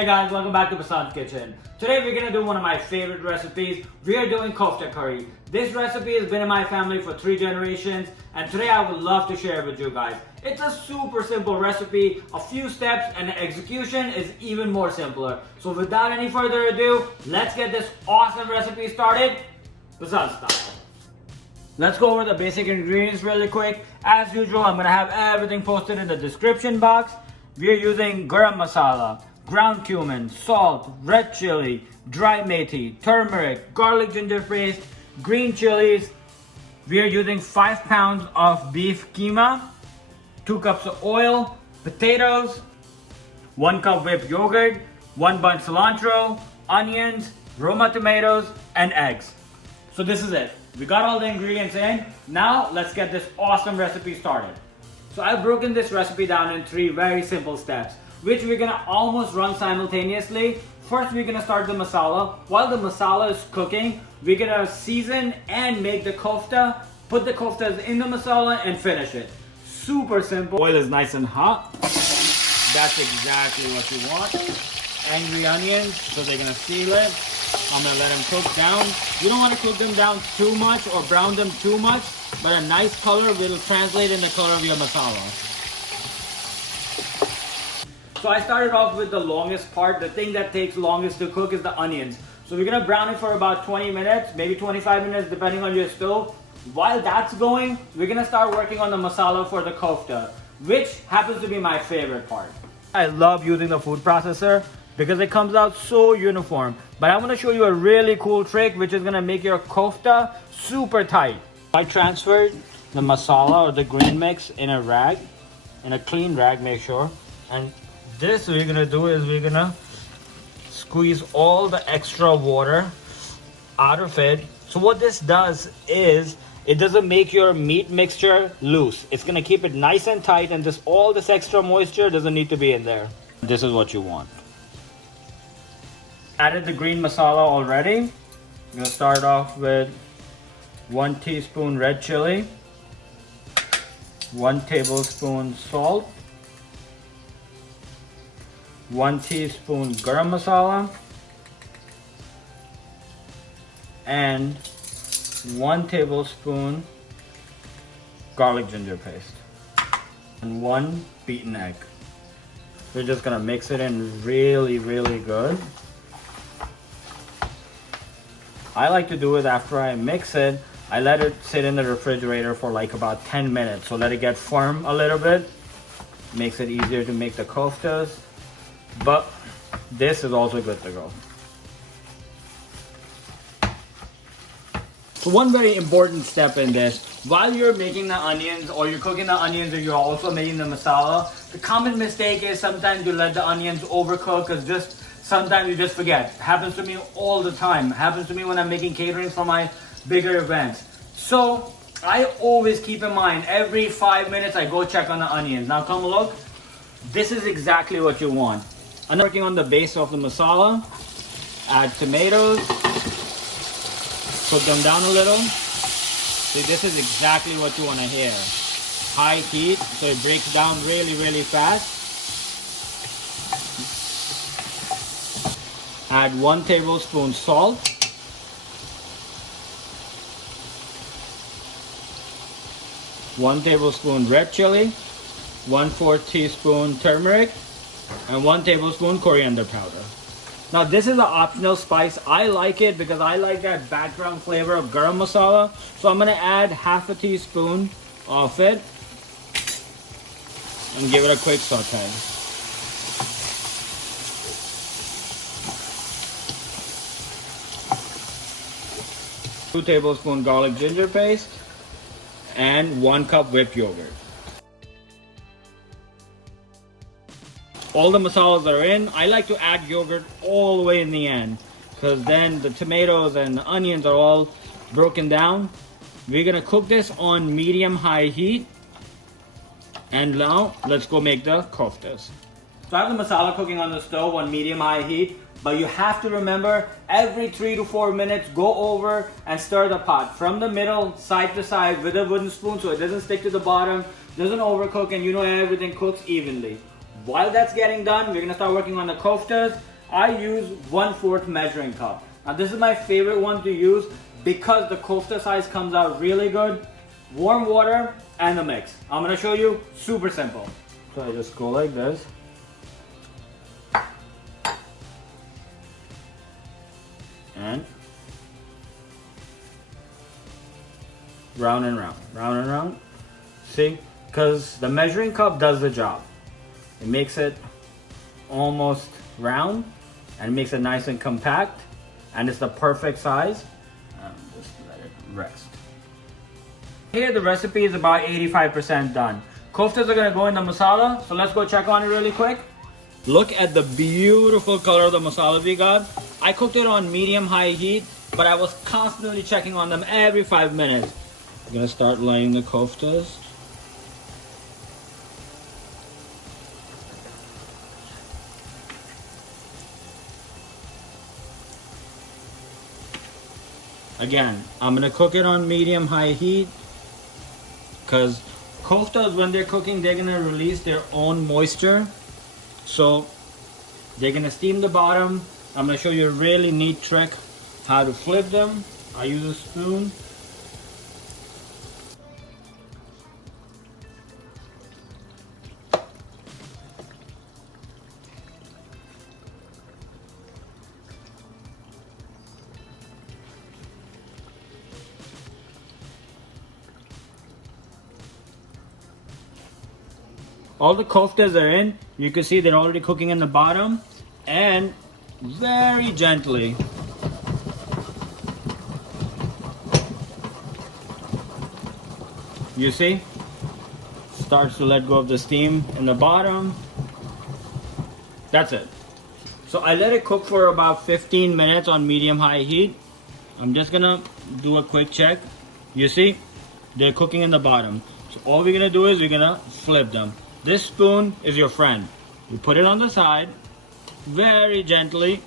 Hey guys, welcome back to Basant's Kitchen. Today we're gonna do one of my favorite recipes. We are doing kofta curry. This recipe has been in my family for 3 generations, and today I would love to share it with you guys. It's a super simple recipe, a few steps, and the execution is even more simpler. So without any further ado, let's get this awesome recipe started, Basant style. Let's go over the basic ingredients really quick. As usual, I'm gonna have everything posted in the description box. We are using garam masala, ground cumin, salt, red chili, dry methi, turmeric, garlic ginger paste, green chilies. We are using 5 pounds of beef keema, 2 cups of oil, potatoes, 1 cup whipped yogurt, 1 bunch cilantro, onions, Roma tomatoes, and eggs. So this is it. We got all the ingredients in. Now let's get this awesome recipe started. So I've broken this recipe down in 3 very simple steps, which we're gonna almost run simultaneously. First, we're gonna start the masala. While the masala is cooking, we're gonna season and make the kofta, put the koftas in the masala and finish it. Super simple. Oil is nice and hot. That's exactly what you want. Angry onions, so they're gonna seal it. I'm gonna let them cook down. You don't wanna cook them down too much or brown them too much, but a nice color will translate in the color of your masala. So I started off with the longest part. The thing that takes longest to cook is the onions. So we're gonna brown it for about 20 minutes, maybe 25 minutes, depending on your stove. While that's going, we're gonna start working on the masala for the kofta, which happens to be my favorite part. I love using the food processor because it comes out so uniform. But I wanna show you a really cool trick, which is gonna make your kofta super tight. I transferred the masala or the green mix in a rag, in a clean rag, make sure. And this we're gonna do is we're gonna squeeze all the extra water out of it. So what this does is it doesn't make your meat mixture loose. It's gonna keep it nice and tight, and all this extra moisture doesn't need to be in there. This is what you want. Added the green masala already. I'm gonna start off with 1 teaspoon red chili, 1 tablespoon salt, 1 teaspoon garam masala, and 1 tablespoon garlic ginger paste, and 1 beaten egg. We're just gonna mix it in really good. I like to do it after I mix it. I let it sit in the refrigerator for like about 10 minutes. So let it get firm a little bit. Makes it easier to make the koftas. But this is also good to go. So one very important step in this, while you're making the onions or you're cooking the onions or you're also making the masala, the common mistake is sometimes you let the onions overcook because sometimes you just forget. Happens to me all the time. Happens to me when I'm making catering for my bigger events. So I always keep in mind, every 5 minutes I go check on the onions. Now come look. This is exactly what you want. I'm working on the base of the masala. Add tomatoes. Cook them down a little. See, this is exactly what you want to hear. High heat, so it breaks down really fast. Add 1 tablespoon salt. 1 tablespoon red chili. 1/4 teaspoon turmeric. And 1 tablespoon coriander powder. Now this is an optional spice. I like it because I like that background flavor of garam masala. So I'm gonna add 1/2 teaspoon of it and give it a quick saute. Two tablespoon garlic ginger paste and 1 cup whipped yogurt. All the masalas are in. I like to add yogurt all the way in the end because then the tomatoes and the onions are all broken down. We're gonna cook this on medium-high heat. And now let's go make the koftas. So I have the masala cooking on the stove on medium-high heat. But you have to remember, every 3 to 4 minutes, go over and stir the pot from the middle, side to side with a wooden spoon so it doesn't stick to the bottom, doesn't overcook, and you know everything cooks evenly. While that's getting done, we're gonna start working on the koftas. I use 1/4 measuring cup. Now this is my favorite one to use because the kofta size comes out really good. Warm water and the mix. I'm gonna show you, super simple. So I just go like this. And round and round, round and round. See, because the measuring cup does the job. It makes it almost round and makes it nice and compact, and it's the perfect size. Just let it rest. Here the recipe is about 85% done. Koftas are gonna go in the masala, so let's go check on it really quick. Look at the beautiful color of the masala we got. I cooked it on medium-high heat, but I was constantly checking on them every 5 minutes. I'm gonna start laying the koftas. Again, I'm gonna cook it on medium-high heat because koftas, when they're cooking, they're gonna release their own moisture. So they're gonna steam the bottom. I'm gonna show you a really neat trick how to flip them. I use a spoon. All the koftas are in. You can see they're already cooking in the bottom, and very gently you see starts to let go of the steam in the bottom. That's it. So I let it cook for about 15 minutes on medium-high heat. I'm just gonna do a quick check. You see they're cooking in the bottom. So all we're gonna do is we're gonna flip them. This spoon is your friend. You put it on the side, very gently,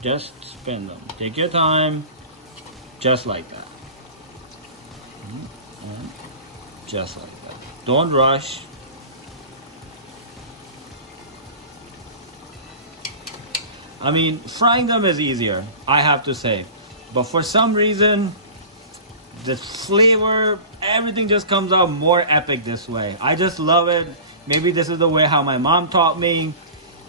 just spin them. Take your time, just like that. And just like that. Don't rush. I mean, frying them is easier, I have to say. But for some reason, the flavor, everything just comes out more epic this way. I just love it. Maybe this is the way how my mom taught me.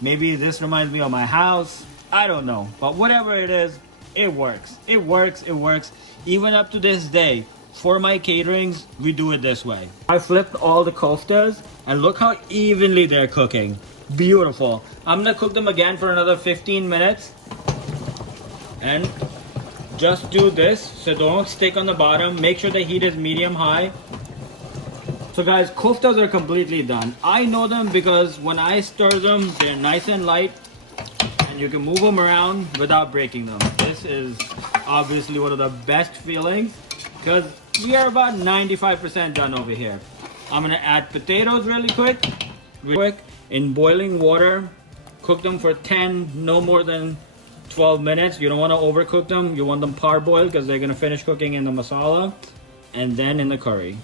Maybe this reminds me of my house. I don't know. But whatever it is, it works. It works, it works. Even up to this day, for my caterings, we do it this way. I flipped all the koftas and look how evenly they're cooking. Beautiful. I'm gonna cook them again for another 15 minutes. And just do this, so don't stick on the bottom. Make sure the heat is medium-high. So guys, koftas are completely done. I know them because when I stir them, they're nice and light, and you can move them around without breaking them. This is obviously one of the best feelings because we are about 95% done over here. I'm gonna add potatoes really quick. In boiling water. Cook them for 10, no more than 12 minutes. You don't want to overcook them. You want them parboiled because they're going to finish cooking in the masala and then in the curry.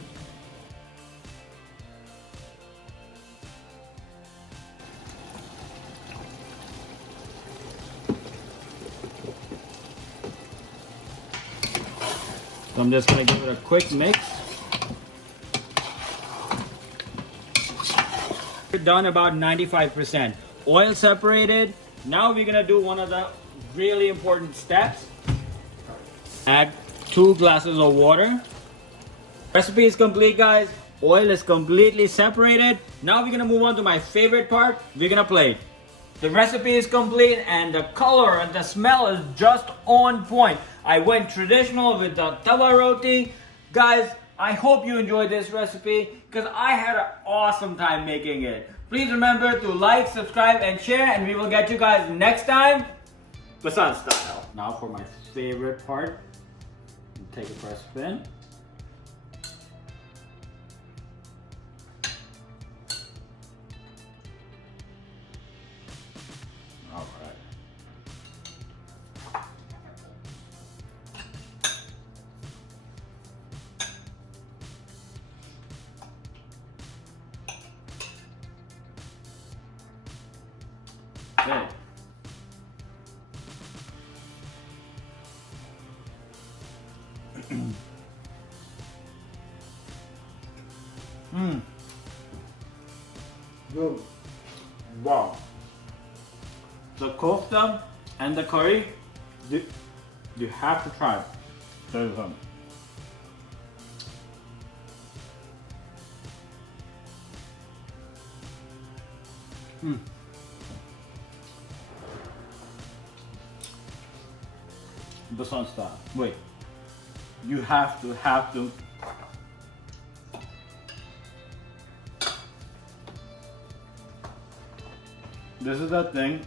So I'm just going to give it a quick mix. We're done about 95%. Oil separated. Now we're going to do one of the really important steps. Add 2 glasses of water. Recipe is complete, guys. Oil is completely separated. Now we're going to move on to my favorite part. We're going to plate. The recipe is complete and the color and the smell is just on point. I went traditional with the tawa roti. Guys, I hope you enjoyed this recipe because I had an awesome time making it. Please remember to like, subscribe, and share, and we will get you guys next time, Masala style. Now for my favorite part, take it for a spin. All right. Okay. Good. Wow. The kofta and the curry, you have to try it. There you go. This one's that. Wait. You have to. This is that thing